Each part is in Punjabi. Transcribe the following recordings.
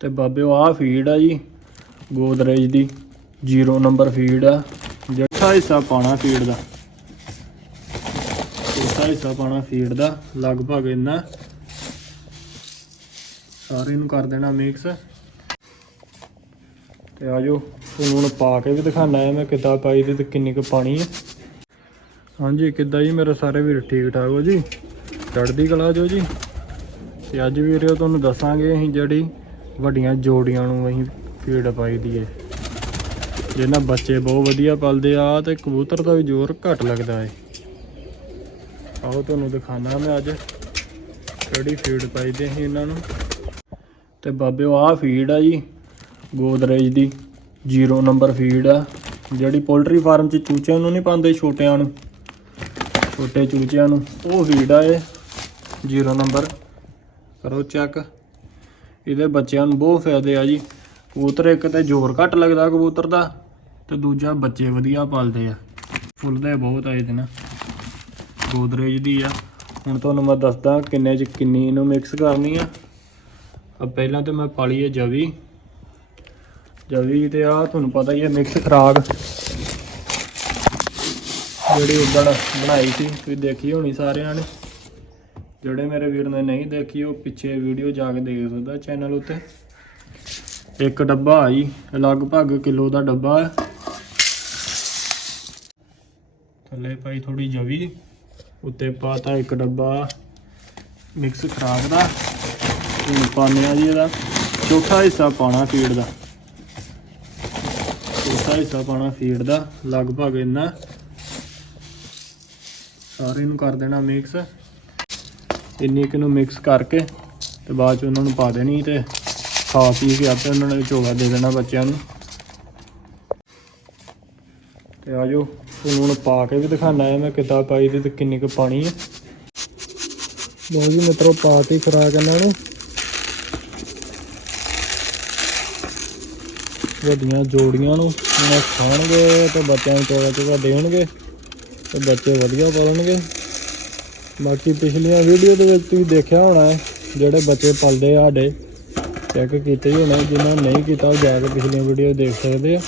ਤੇ ਬਾਬਿਓ ਆਹ ਫੀਡ ਆ ਜੀ, ਗੋਦਰੇਜ ਦੀ 0 ਨੰਬਰ ਫੀਡ ਆ। ਜਿਹੜਾ ਹਿੱਸਾ ਪਾਣਾ ਫੀਡ ਦਾ ਚੌਥਾ ਹਿੱਸਾ ਪਾਣਾ ਫੀਡ ਦਾ, ਲਗਭਗ ਇੰਨਾ। ਸਾਰੇ ਨੂੰ ਕਰ ਦੇਣਾ ਮਿਕਸ ਤੇ ਆਜੋ ਤੁਹਾਨੂੰ ਹੁਣ ਪਾ ਕੇ ਵੀ ਦਿਖਾਣਾ ਹੈ ਮੈਂ ਕਿੱਦਾਂ ਪਾਈ ਦੀ ਤੇ ਕਿੰਨੀ ਕੁ ਪਾਣੀ ਹੈ। ਹਾਂਜੀ, ਕਿੱਦਾਂ ਜੀ ਮੇਰੇ ਸਾਰੇ ਵੀਰ ਠੀਕ ਠਾਕ ਹੋ ਜੀ? ਚੜ੍ਹਦੀ ਕਲਾ ਜੋ ਜੀ? ਤੇ ਅੱਜ ਵੀਰੋ, ਤੁਹਾਨੂੰ ਦੱਸਾਂਗੇ ਅਸੀਂ ਜਿਹੜੀ ਵੱਡੀਆਂ ਜੋੜੀਆਂ ਨੂੰ ਅਸੀਂ ਫੀਡ ਪਾਈ ਦੀ ਹੈ ਜਿਹਨਾਂ ਬੱਚੇ ਬਹੁਤ ਵਧੀਆ ਪਲਦੇ ਆ, ਤੇ ਕਬੂਤਰ ਦਾ ਵੀ ਜ਼ੋਰ ਘੱਟ ਲੱਗਦਾ ਏ। ਆਓ ਤੁਹਾਨੂੰ ਦਿਖਾਣਾ ਮੈਂ ਅੱਜ ਕਿਹੜੀ ਫੀਡ ਪਾਈ ਦੇ ਅਸੀਂ ਇਹਨਾਂ ਨੂੰ। ਤੇ ਬਾਬਿਓ, ਆਹ ਫੀਡ ਆ ਜੀ, ਗੋਦਰੇਜ ਦੀ 0 ਨੰਬਰ ਫੀਡ ਆ। ਜਿਹੜੀ ਪੋਲਟਰੀ ਫਾਰਮ 'ਚ ਚੂਚਿਆਂ ਨੂੰ ਨਹੀਂ ਪਾਉਂਦੇ, ਛੋਟਿਆਂ ਨੂੰ, ਛੋਟੇ ਚੂਚਿਆਂ ਨੂੰ, ਉਹ ਫੀਡ ਆ ਇਹ 0 ਨੰਬਰ। ਕਰੋ ਚੈੱਕ। ਇਹਦੇ ਬੱਚਿਆਂ ਨੂੰ ਬਹੁਤ ਫਾਇਦੇ ਆ ਜੀ। ਕਬੂਤਰ ਇੱਕ ਤੇ ਜ਼ੋਰ ਘੱਟ ਲੱਗਦਾ ਕਬੂਤਰ ਦਾ ਤੇ ਦੂਜਾ ਬੱਚੇ ਵਧੀਆ ਪਾਲਦੇ ਆ। ਫੁੱਲਦੇ ਬਹੁਤ ਆਏ ਦਿਨ। ਗੋਦਰੇਜ ਦੀ ਆ। ਹੁਣ ਤੁਹਾਨੂੰ ਮੈਂ ਦੱਸਦਾ ਕਿੰਨੇ ਚ ਕਿੰਨੀ ਇਹਨੂੰ ਮਿਕਸ ਕਰਨੀ ਆ। ਆ ਪਹਿਲਾਂ ਤੇ ਮੈਂ ਪਾਲੀ ਹੈ ਜਵੀ। ਜਵੀ ਤੇ ਆ ਤੁਹਾਨੂੰ ਪਤਾ ਹੀ ਹੈ ਮਿਕਸ ਖਰਾਕ। ਜਿਹੜੀ ਉਦਣ ਬਣਾਈ ਸੀ, ਤੁਸੀਂ ਦੇਖੀ ਹੋਣੀ ਸਾਰਿਆਂ ਨੇ। ਜਿਹੜੇ ਮੇਰੇ ਵੀਰ ਨੇ ਨਹੀਂ ਦੇਖੀ, ਉਹ ਪਿੱਛੇ ਵੀਡੀਓ ਜਾ ਕੇ ਦੇਖ ਸਕਦਾ ਚੈਨਲ ਉੱਤੇ। ਇੱਕ ਡੱਬਾ ਆਈ ਲਗਭਗ ਕਿਲੋ ਦਾ ਡੱਬਾ ਹੈ ਥੱਲੇ ਪਾਈ ਥੋੜੀ ਜਵੀ, ਉੱਤੇ ਪਾਤਾ ਇੱਕ ਡੱਬਾ ਮਿਕਸ ਖਰਾਬ ਦਾ। ਹੁਣ ਪਾਉਂਦੇ ਆ ਜੀ ਇਹਦਾ। ਚੌਥਾ ਹਿੱਸਾ ਪਾਣਾ ਫੀਡ ਦਾ। ਚੌਥਾ ਹਿੱਸਾ ਪਾਣਾ ਫੀਡ ਦਾ, ਲਗਭਗ ਇੰਨਾ। ਸਾਰੇ ਨੂੰ ਕਰ ਦੇਣਾ ਮਿਕਸ ਇੰਨੀ ਕੁ ਨੂੰ ਮਿਕਸ ਕਰਕੇ ਤੇ ਬਾਅਦ ਚ ਉਹਨਾਂ ਨੂੰ ਪਾ ਦੇਣੀ ਤੇ ਖਾ ਪੀ ਕੇ ਆਪੇ ਉਹਨਾਂ ਨੇ ਝੋਲਾ ਦੇ ਦੇਣਾ ਬੱਚਿਆਂ ਨੂੰ। ਤੇ ਆਜੋ ਤੁਹਾਨੂੰ ਹੁਣ ਪਾ ਕੇ ਵੀ ਦਿਖਾਣਾ ਹੈ ਮੈਂ ਕਿੱਦਾਂ ਪਾਈ ਦੀ ਤੇ ਕਿੰਨੀ ਕੁ ਪਾਣੀ ਹੈ। ਲੋ ਜੀ ਮਿੱਤਰੋ ਪਾਤੀ ਖਰਾਕ ਇਹਨਾਂ ਨੂੰ। ਵੱਡੀਆਂ ਜੋੜੀਆਂ ਨੂੰ ਇਹਨਾਂ ਖਾਣਗੇ ਤੇ ਬੱਚਿਆਂ ਨੂੰ ਚੋਗਾ ਚੋਗਾ ਦੇਣਗੇ ਤੇ ਬੱਚੇ ਵਧੀਆ ਪਾਲਣਗੇ। ਬਾਕੀ ਪਿਛਲੀਆਂ ਵੀਡੀਓ ਦੇ ਵਿੱਚ ਤੁਸੀਂ ਦੇਖਿਆ ਹੋਣਾ ਹੈ, ਜਿਹੜੇ ਬੱਚੇ ਪਲਦੇ ਆ ਸਾਡੇ ਚੈੱਕ ਕੀਤੇ ਹੀ ਹੋਣੇ, ਜਿਨ੍ਹਾਂ ਨਹੀਂ ਕੀਤਾ ਉਹ ਜਾ ਕੇ ਪਿਛਲੀਆਂ ਵੀਡੀਓ ਦੇਖ ਸਕਦੇ ਆ।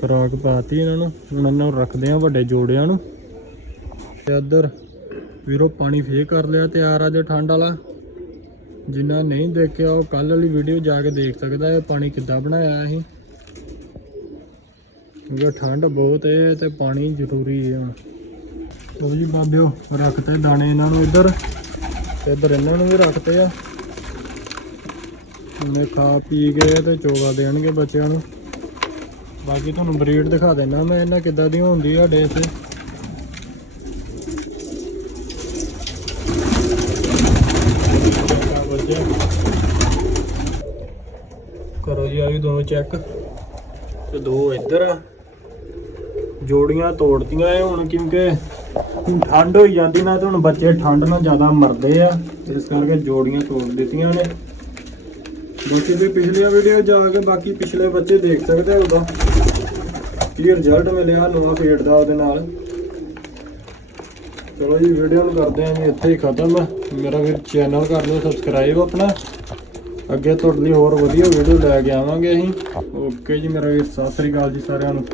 ਖੁਰਾਕ ਪਾਤੀ ਇਹਨਾਂ ਨੂੰ, ਉਹਨਾਂ ਨੂੰ ਰੱਖਦੇ ਆ ਵੱਡੇ ਜੋੜਿਆਂ ਨੂੰ। ਤੇ ਇੱਧਰ ਵੀਰੋ ਪਾਣੀ ਫੇਰ ਕਰ ਲਿਆ ਤਿਆਰ ਆ ਜੇ ਠੰਡ ਵਾਲਾ। ਜਿਨ੍ਹਾਂ ਨਹੀਂ ਦੇਖਿਆ, ਉਹ ਕੱਲ ਵਾਲੀ ਵੀਡੀਓ ਜਾ ਕੇ ਦੇਖ ਸਕਦਾ ਹੈ, ਪਾਣੀ ਕਿੱਦਾਂ ਬਣਾਇਆ ਅਸੀਂ ਕਿਉਂਕਿ ਠੰਡ ਬਹੁਤ ਹੈ ਤੇ ਪਾਣੀ ਜ਼ਰੂਰੀ ਹੈ ਹੁਣ। ਉਹ ਜੀ ਬਾਬਿਓ, ਰੱਖਤੇ ਦਾਣੇ ਇਹਨਾਂ ਨੂੰ ਇੱਧਰ। ਤੇ ਇੱਧਰ ਇਹਨਾਂ ਨੂੰ ਵੀ ਰੱਖਤੇ ਆ। ਉਹਨੇ ਖਾ ਪੀ ਕੇ ਤੇ ਚੋਗਾ ਦੇਣਗੇ ਬੱਚਿਆਂ ਨੂੰ। ਬਾਕੀ ਤੁਹਾਨੂੰ ਬਰੀਡ ਦਿਖਾ ਦੇਣਾ ਮੈਂ, ਇਹਨਾਂ ਕਿੱਦਾਂ ਦੀ ਹੁੰਦੀ ਆ ਡੇ ਤੇ ਕਰੋ ਜੀ ਆ ਵੀ ਦੋਨੋਂ ਚੈੱਕ ਤੇ ਦੋ ਇੱਧਰ ਆ। ਜੋੜੀਆਂ ਤੋੜਤੀਆਂ ਇਹ ਹੁਣ ਕਿਉਂਕਿ ਹੁਣ ਠੰਡ ਹੋਈ ਜਾਂਦੀ ਨਾ ਤੇ ਹੁਣ ਬੱਚੇ ਠੰਡ ਨਾਲ ਜ਼ਿਆਦਾ ਮਰਦੇ ਆ, ਇਸ ਕਰਕੇ ਜੋੜੀਆਂ ਤੋੜ ਦਿੱਤੀਆਂ ਨੇ ਬਾਕੀ ਤੇ ਪਿਛਲੀਆਂ ਵੀਡੀਓ ਜਾ ਕੇ ਬਾਕੀ ਪਿਛਲੇ ਬੱਚੇ ਦੇਖ ਸਕਦੇ ਆ ਉਹਦਾ ਕੀ ਰਿਜ਼ਲਟ ਮਿਲਿਆ ਨਵਾਂ ਫੀਡ ਦਾ ਉਹਦੇ ਨਾਲ। ਚਲੋ ਜੀ ਵੀਡੀਓ ਨੂੰ ਕਰਦੇ ਆਂ ਜੀ, ਇੱਥੇ ਹੀ ਖਤਮ। ਮੇਰਾ ਫਿਰ ਚੈਨਲ ਕਰ ਲਓ ਸਬਸਕ੍ਰਾਈਬ ਆਪਣਾ। ਅੱਗੇ ਤੁਹਾਡੇ ਲਈ ਹੋਰ ਵਧੀਆ ਵੀਡੀਓ ਲੈ ਕੇ ਆਵਾਂਗੇ ਅਸੀਂ। ਓਕੇ ਜੀ, ਮੇਰਾ ਵੀਰ, ਸਤਿ ਸ੍ਰੀ ਅਕਾਲ ਜੀ ਸਾਰਿਆਂ ਨੂੰ।